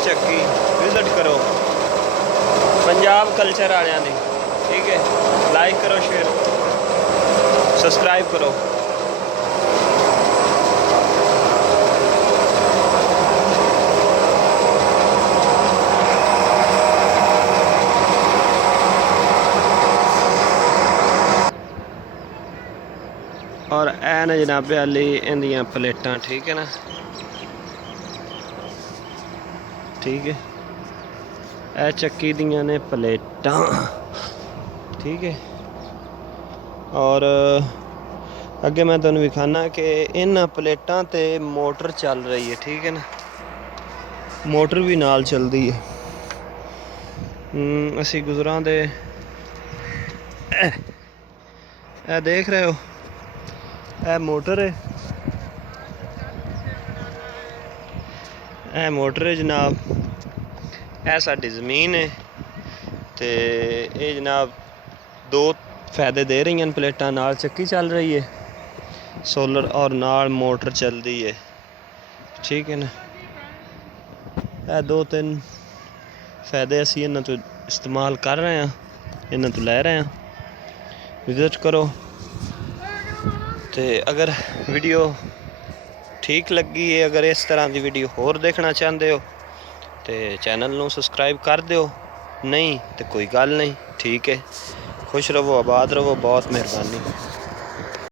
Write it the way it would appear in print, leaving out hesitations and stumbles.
ਚੱਕੀ विजिट करो पंजाब कल्चर वालियां दी। ठीक है, लाइक करो, शेयर सब्सक्राइब करो। और ए न जनाबे अली इंदियां प्लेटां। ठीक है ना, ठीक है, ए चक्की दियां ने प्लेटां। ठीक है, और अगे मैं तुहानूं विखाना कि इन्हां प्लेटां ते मोटर चल रही है। ठीक है ना, मोटर भी नाल चलदी है। असी गुजरां दे ए देख रहे हो, ए मोटर है, ए मोटर है जनाब, ए साडी ज़मीन है। तो ये जनाब दो फायदे दे रही हैं प्लेटां, नाल चक्की चल रही है सोलर और नाल मोटर चलती है। ठीक है ना, ए दो तीन फायदे असी इन्हां तो इस्तेमाल कर रहे हैं, इन्हां तो लै रहे हैं। विजिट करो। तो अगर वीडियो ठीक लगी है, अगर इस तरह की वीडियो होर देखना चाहते हो तो चैनल नूं सबसक्राइब कर दो, नहीं तो कोई गल नहीं। ठीक है, खुश रहो, आबाद रहो, बहुत मेहरबानी।